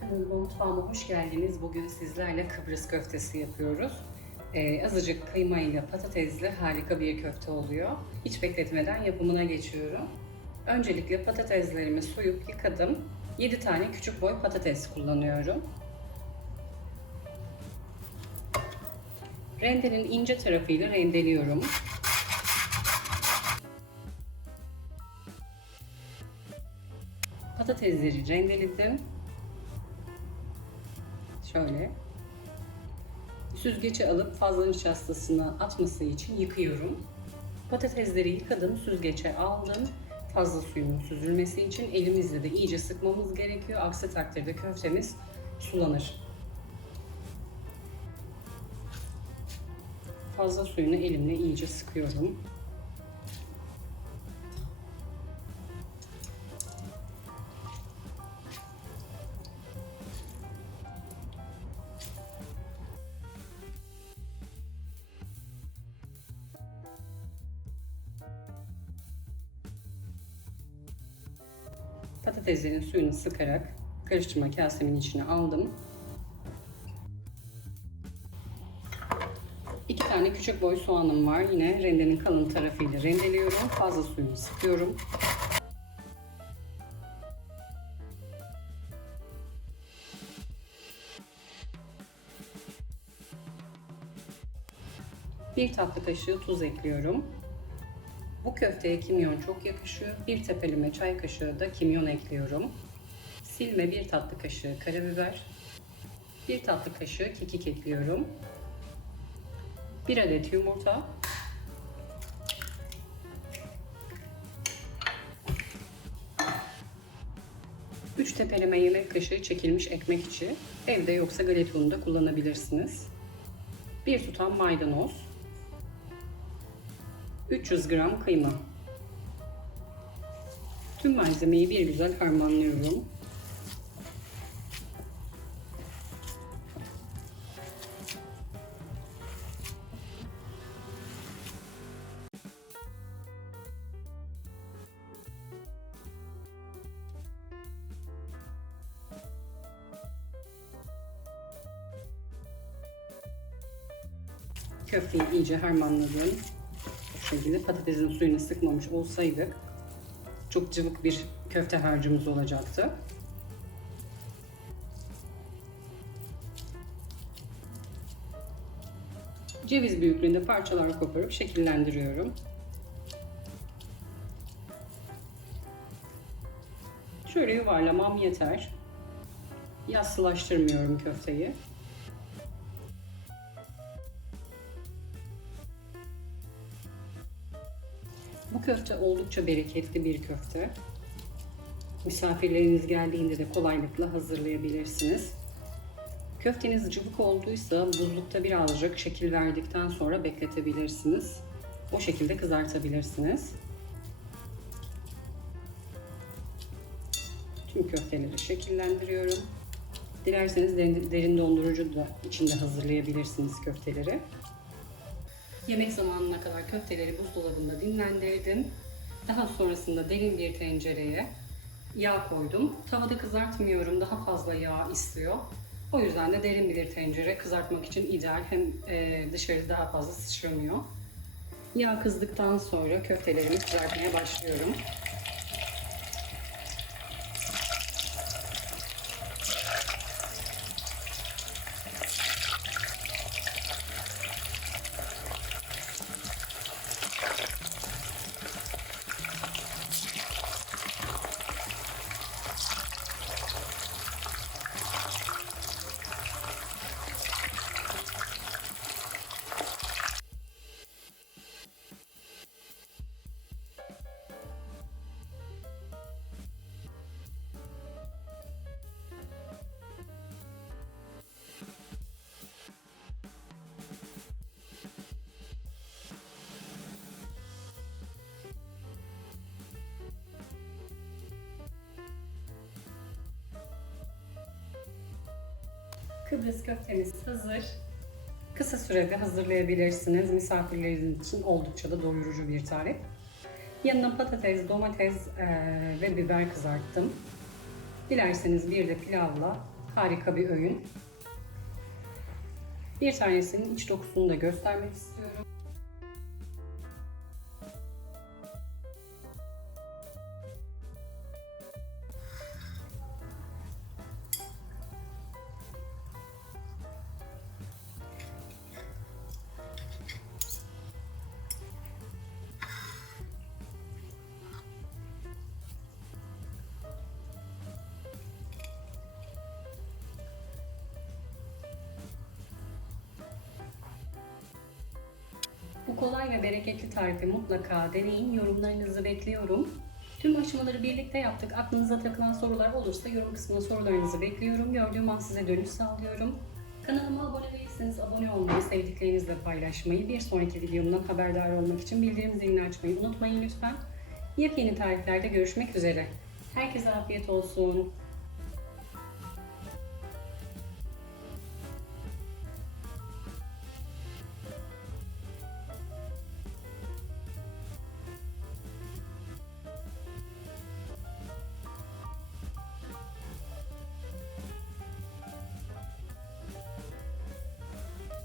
Kanalıma mutfağıma hoş geldiniz. Bugün sizlerle Kıbrıs köftesi yapıyoruz. Ee, azıcık kıymayla patatesli harika bir köfte oluyor. Hiç bekletmeden yapımına geçiyorum. Öncelikle patateslerimi soyup yıkadım. 7 tane küçük boy patates kullanıyorum. Rendenin ince tarafıyla rendeliyorum. Patatesleri rendeledim. Şöyle. Süzgece alıp fazla nişastasını atması için yıkıyorum. Patatesleri yıkadım, süzgece aldım. Fazla suyunun süzülmesi için elimizle de iyice sıkmamız gerekiyor. Aksi takdirde köftemiz sulanır. Fazla suyunu elimle iyice sıkıyorum. Patateslerin suyunu sıkarak karıştırma kasemin içine aldım. İki tane küçük boy soğanım var. Yine rendenin kalın tarafıyla rendeliyorum. Fazla suyunu sıkıyorum. Bir tatlı kaşığı tuz ekliyorum. Bu köfteye kimyon çok yakışıyor. Bir tepelime çay kaşığı da kimyon ekliyorum. Silme bir tatlı kaşığı karabiber. Bir tatlı kaşığı kekik ekliyorum. Bir adet yumurta. Üç tepeleme yemek kaşığı çekilmiş ekmek içi. Evde yoksa galeta unu da kullanabilirsiniz. Bir tutam maydanoz. 300 gram kıyma. Tüm malzemeyi bir güzel harmanlıyorum. Köfteyi iyice harmanladım. Şekilde patatesin suyunu sıkmamış olsaydık çok cıvık bir köfte harcımız olacaktı. Ceviz büyüklüğünde parçalar koparıp şekillendiriyorum. Şöyle yuvarlamam yeter. Yassılaştırmıyorum köfteyi. Bu köfte oldukça bereketli bir köfte. Misafirleriniz geldiğinde de kolaylıkla hazırlayabilirsiniz. Köfteniz cıvık olduysa buzlukta birazcık şekil verdikten sonra bekletebilirsiniz. O şekilde kızartabilirsiniz. Tüm köfteleri şekillendiriyorum. Dilerseniz derin, dondurucu da içinde hazırlayabilirsiniz köfteleri. Yemek zamanına kadar köfteleri buzdolabında dinlendirdim. Daha sonrasında derin bir tencereye yağ koydum. Tavada kızartmıyorum, daha fazla yağ istiyor. O yüzden de derin bir tencere kızartmak için ideal. Hem e, dışarı daha fazla sıçramıyor. Yağ kızdıktan sonra köftelerimi kızartmaya başlıyorum. Kıbrıs köftemiz hazır. Kısa sürede hazırlayabilirsiniz. Misafirleriniz için oldukça da doyurucu bir tarif. Yanına patates, domates eee, ve biber kızarttım. Dilerseniz bir de pilavla Harika bir öğün. Bir tanesinin iç dokusunu da göstermek istiyorum. Kolay ve bereketli tarifi mutlaka deneyin. Yorumlarınızı bekliyorum. Tüm aşamaları birlikte yaptık. Aklınıza takılan sorular olursa yorum kısmına sorularınızı bekliyorum. Gördüğüm an size dönüş sağlıyorum. Kanalıma abone değilseniz abone olmayı, sevdiklerinizle paylaşmayı, bir sonraki videomdan haberdar olmak için bildirim zilini açmayı unutmayın lütfen. Yepyeni tariflerde görüşmek üzere. Herkese afiyet olsun.